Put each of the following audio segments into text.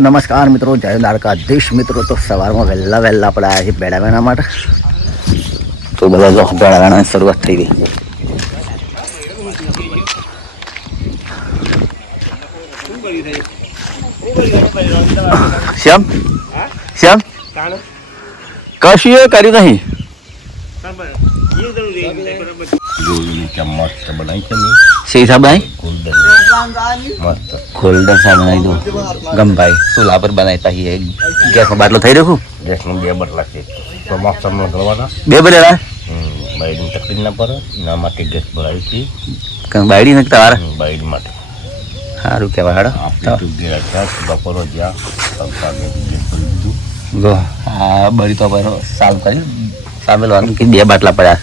નમસ્કાર મિત્રો, જય દ્વારકાધીશ મિત્રો. તો સવારમાં વહેલા વહેલા આપણે આવ્યા છીએ બેડા વેણા માટે. તો બધા જો બેડા વેણાની શરૂઆત થઈ ગઈ. શ્યામ શ્યામ કશું એ કર્યું નહીં. मस्त बनाई थी सही था भाई, मस्त गोल्डन सा बनाई दो गम भाई. चूल्हा पर बनाता ही है. गैस में बाटलो થઈ રહ્યો. गैस में બે બટલા છે તો મસ્ત હમણાં કરવાના બે બલેલા બાઈડની તકલીફ ના પડે એના માટે ગેસ ભરાવી હતી. બાયડી નથી તમારા? બાઈડ માટે સારું કહેવાય. હાડો આપણે ગયા બપોરો જ્યાં ગેસ ભરી દીધું. જો હા બરી તો બરો સાલ કરી સામેલવાનું કે બે બાટલા પડ્યા.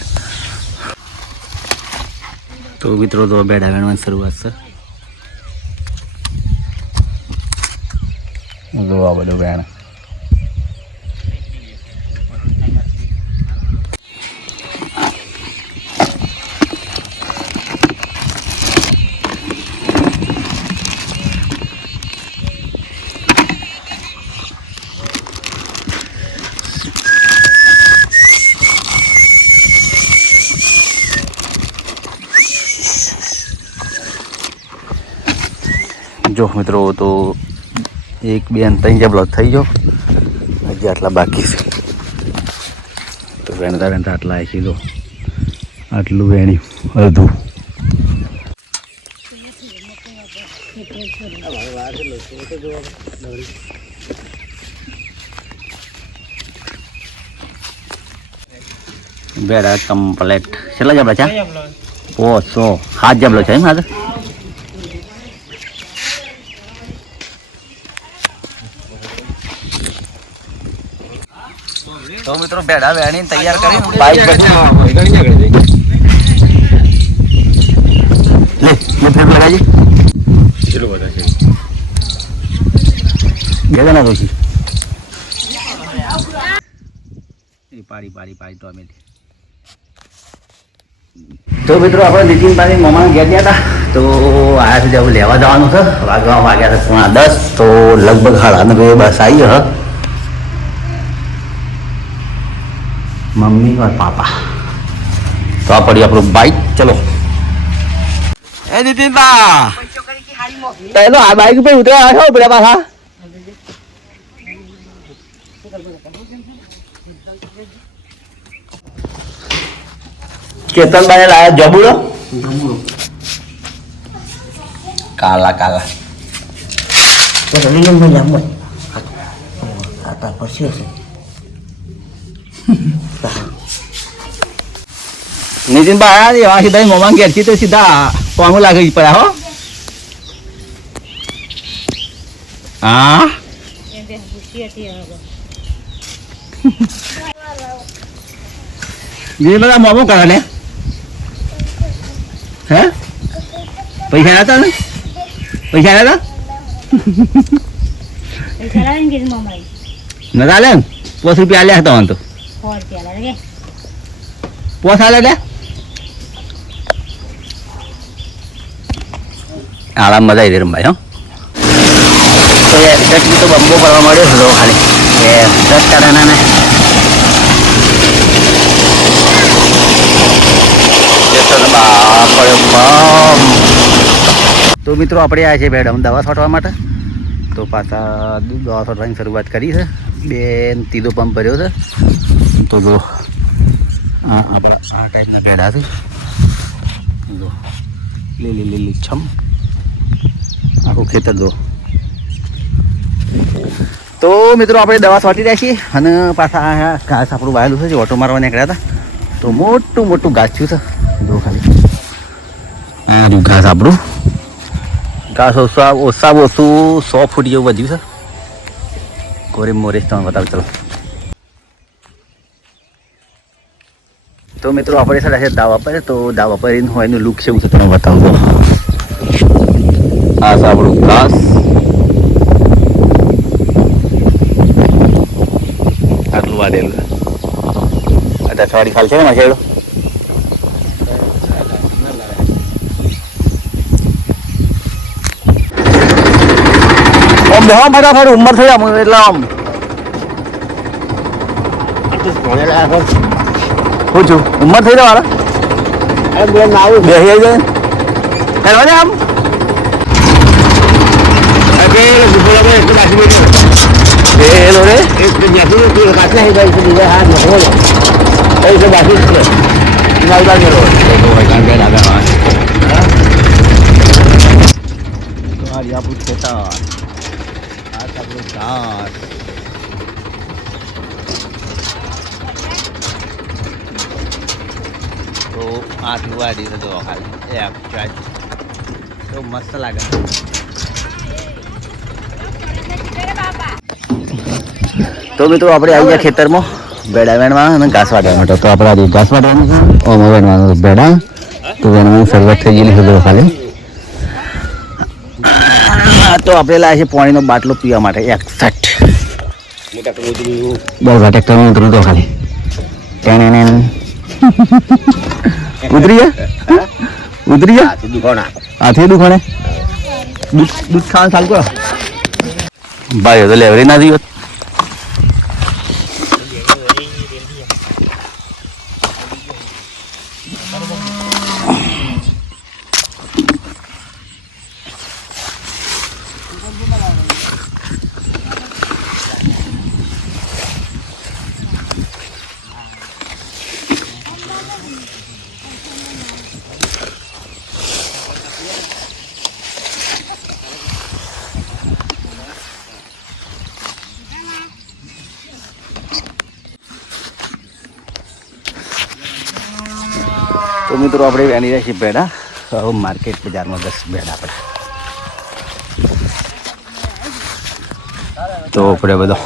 તો મિત્રો તો બેડા વેણવાની શરૂઆત છે. જો આ બધું વેણ જો મિત્રો. તો એક બે ત્રણ જબલો થઈ ગયો, હજી આટલા બાકી છે. તો વેણતા વેણતા આટલા આવી લો, આટલું વેણ્યું અડધું. બેડા કમ્પ્લેટ. કેટલા જબલા છે? 7 જબલો છે એમ? હા તો મિત્રો બેડા વેણીને તૈયાર કરી બાઈક લે ફેર લગાજી. ચલો બધા છે બે જણા દોશી એ પાડી પાડી પાડી તો અમે. તો મિત્રો આપણે નીતિનભાઈ મમાના ઘેર ગયા હતા. તો આ સુધી હવે લેવા જવાનું છે. વાગ્યા છે 9:30. તો લગભગ 9:30 બસ આવી હ. मम्मी और पापा. तो आ पड़ी આપણું બાઈક. ચલો એ નીતિન બા પેલો આ બાઈક ઉપર ઉતરે આવ્યો પડ્યા પાછા. કેતનભાઈ લાયા જબુડો કાલા કાલા નીતિન ભાઈ એવા સીધા મોમાં ઘેરથી તો સીધા પામું લાગી પડ્યા હો. હા બીજું બધા મોમું કરે ને. હે પૈસા હતા ને? પૈસા હતા નતા લે ને? 5 રૂપિયા આલ્યા હતા વાંધો 5 આલ્યા લે. આરામ મજા આવી રમભાઈ. હો તો ચટણી તો બંબો કરવા મળ્યો હતો ખાલી એ 10 કાઢાના ને. તો મિત્રો આપણે આવ્યા છીએ બેડમ દવા છોટવા માટે. તો પાછા દવા છોટવાની શરૂઆત કરી છે. 2 ત્રીજો પંપ ભર્યો છે. તો જો આપણા આ ટાઈપના પેડા છે. જો લીલી લીલી છમ આખું ખેતર જો. તો મિત્રો આપણે દવા છોટી રહ્યા છીએ અને પાછા ઘાસ આપણું વાયેલું છે. જે ઓટો મારવા નીકળ્યા હતા તો મોટું મોટું ઘાસ થયું છે. જો ખાલી આ ઘાસ આપણું ઘાસ ઓછું ઓછું 100 ફૂટ જેવું વધ્યું છે. કોરે મોરેશ તમે બતાવો. ચલો તો મિત્રો આપણે સાડા છે દાવા પર. તો દાવા પર હોય એનું લુક છે એવું છે તમે બતાવો. આ છે આપણું ઘાસ. આટલું વાડેલું અઠવાડિયે ખાલ છે ને માછેડો. બેહો ફટાફટ ઉંમર થઈ આમ એટલે આમ શું છું ઉંમર થઈ જાય મારા બેસી જાય કરવા દે આમ પેલો રે આપણું ખેતર આ આપણું ઘાસ તો આટલું વાડી તો જો ખાલી એક ચાટ તો મસ્ત લાગે તો મિત્રો આપણે આવી ગયા ખેતરમાં બેડા વેણવા અને ઘાસ વાટવા માટે તો આપણે આજે ઘાસ વાટવાનું છે ઓમાં વેણવાનું બેડા તો વેણવાની શરૂઆત થઈ ગયેલી છે ખાલી તો આપણે લાવે છે પાણીનો બાટલો પીવા માટે 61 બહુ ટ્રેક્ટરમાં ઉતરું તો ખાલી ઉતરી ગયા હાથી દુખાણે દૂધ ખાવાનું ચાલુ કરો ભાઈ તો લેવરી ના દીધો તો મિત્રો આપણે વેણી રહ્યા છીએ ભેડા હવે માર્કેટ બજારમાં 10 ભેડા આપણે તો આપણે બધો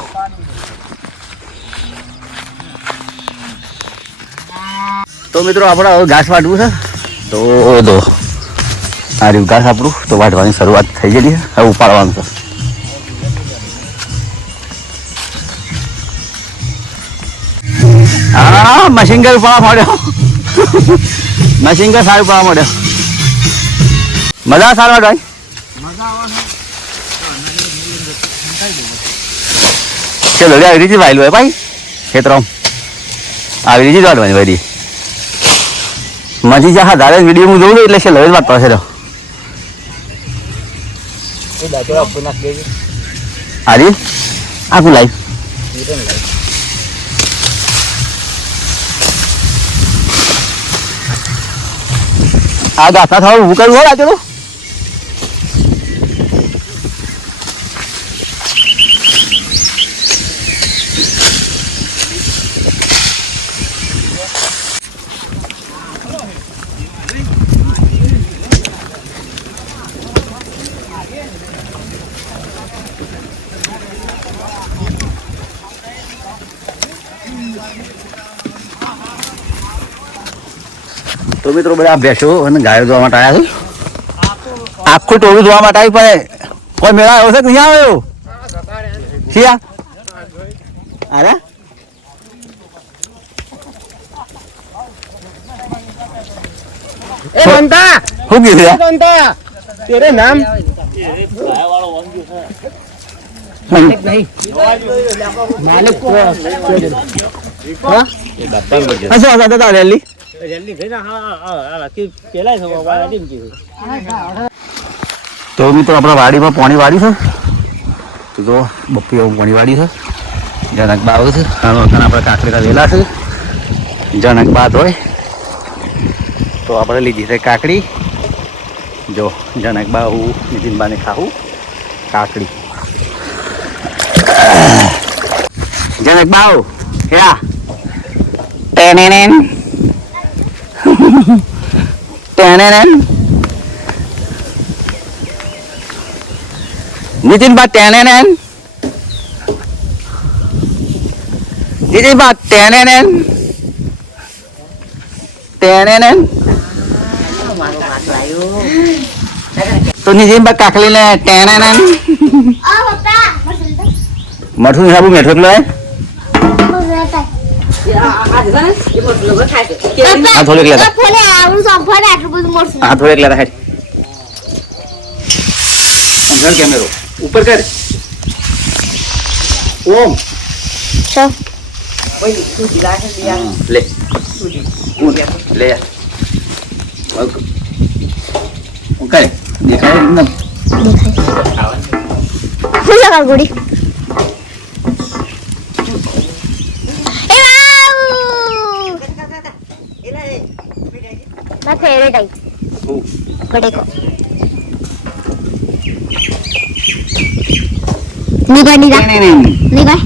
તો મિત્રો આપણે હવે ઘાસ વાટવું છે તો દો આ રહ્યું ઘાસ આપણું તો વાટવાની શરૂઆત થઈ ગયેલી છે હવે ઉપાડવાનું છે હા મશીન ગર ઉપાડવા મળ્યો મશીન કા સારું પાવા મળ્યો મજા સારવા ભાઈ ચલો રે આવી રીતે વાયલું હે ભાઈ ખેતરો આવી રીતે વાળવાની વાડી મજી જા ધારે વિડીયો હું જોઉં એટલે છે લઈ વાત પાસે રહ્યો આરી આખું લાઈવ આ ગાથા થાવ હું કરું હોય ચલો તો મિત્રો બધા ભેંસો અને ગાયો જોવા માટે આવ્યા છે આખું ટોળું જોવા માટે આવી પણ કોઈ મેળા આવ્યો છે કે નહીં આવ્યો શિયા અરે ए बनता શું કીધું बनता तेरे नाम मालिक को અચ્છા દાદા રેલી जल्दी थे ना हां कि केला है वाला टीम की તો મિત્રો આપણા વાડીમાં પાણી વાળ્યું છે તો જો બપ્પી એવું પાણી વાળ્યું છે જનક બાવ છે આપણે કાકડી વેલા છે જનક બાદ હોય તો આપણે લીધી છે કાકડી જો જનક બાહુ નીતિનબાને ખાવું કાકડી જનક બાવ હેરા ટેનેનેન ટેનેનેન નીતિનબા ટેનેનેન નીતિનબા ટેનેનેન ટેનેનેન તો નીતિનબા કાકલીને ટેનેનેન મઠું હિસાબુ મેઠો એટલો હા થોડીક લેતા હા થોડીક લેતા હેડ સમજણ કેમેરો ઉપર કર ઓમ તો લે લે ઓકે દેખાય ને હું લગા ગોડી My favorite type. Potato. Niga. Niga.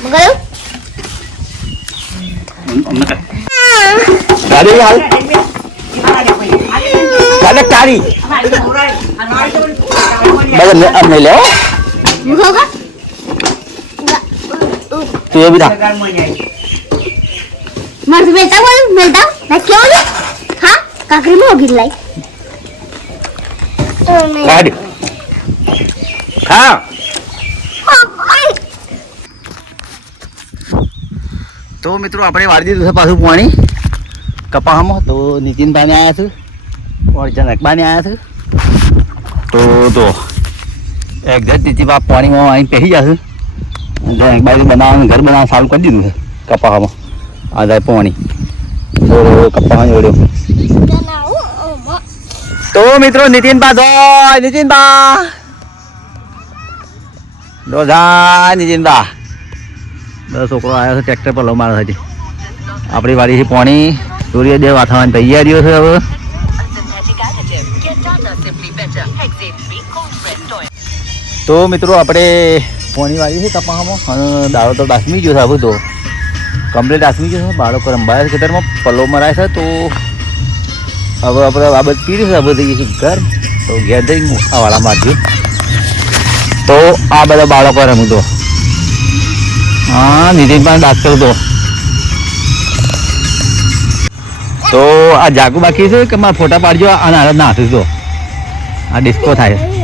Magalu? ગાડી હાલ ગાડી તારી બગલ અમને લે Muka? તું એ બીરા Mas belta? Nak kya boleh? Ha? Kakri mau gilai. ગાડી હા તો મિત્રો આપણે વાળી દીધું છે પાછું પાણી કપામાં તો નીતિનભાઈને આવ્યા છે और जनकबाने आया था तो एग्जैक्ट નીતિનબા પાણીમાં અહીં પહેરી જશે જનકબાઈ બનાવવાનું ઘર બનાવવાનું ચાલુ કરી દીધું છે કપામાં આ જાય પાણી કપામાં જોડ્યો તો મિત્રો નીતિનબા નીતિનબા દસ છોકરો આવ્યો છે ટ્રેક્ટર પર લો મારે છે આપણી વાડીથી પાણી સૂર્યદેવ વાથવાની તૈયારીઓ છે હવે તો મિત્રો આપણે પાણી વાળી છે કપામાં અને દાડો તો ડાસમી ગયો છે આ બધો કમ્પ્લીટ ડાસમી ગયો છે બાળકો રંબાયા ખેતરમાં પલ્લો મરાય છે તો હવે આપણે આ બધું પી રહ્યું છે આ બધી ઘર તો ઘેર જઈને આ વાળા મારજો તો આ બધા બાળકો રમું હા નીતિન પણ ડાસ કરતો તો આ જાગુ બાકી છે કે મારા ફોટા પાડજો અને હાલત ના હાથું તો આ ડિસ્કો થાય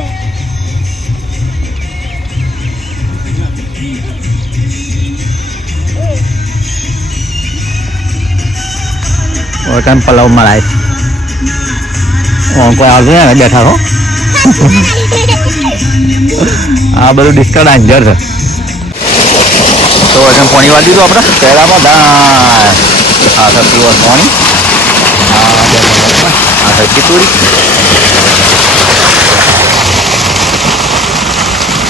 ઓર પલાવ મળાય કોઈ આવતું ને બેઠા હો આ બધું ડિસ્કાઉન્ટ હાજર છે તો હજુ પાણી વાળી દીધું આપણે પહેલામાં આ થતી હોય પાણી આ થતી પૂરી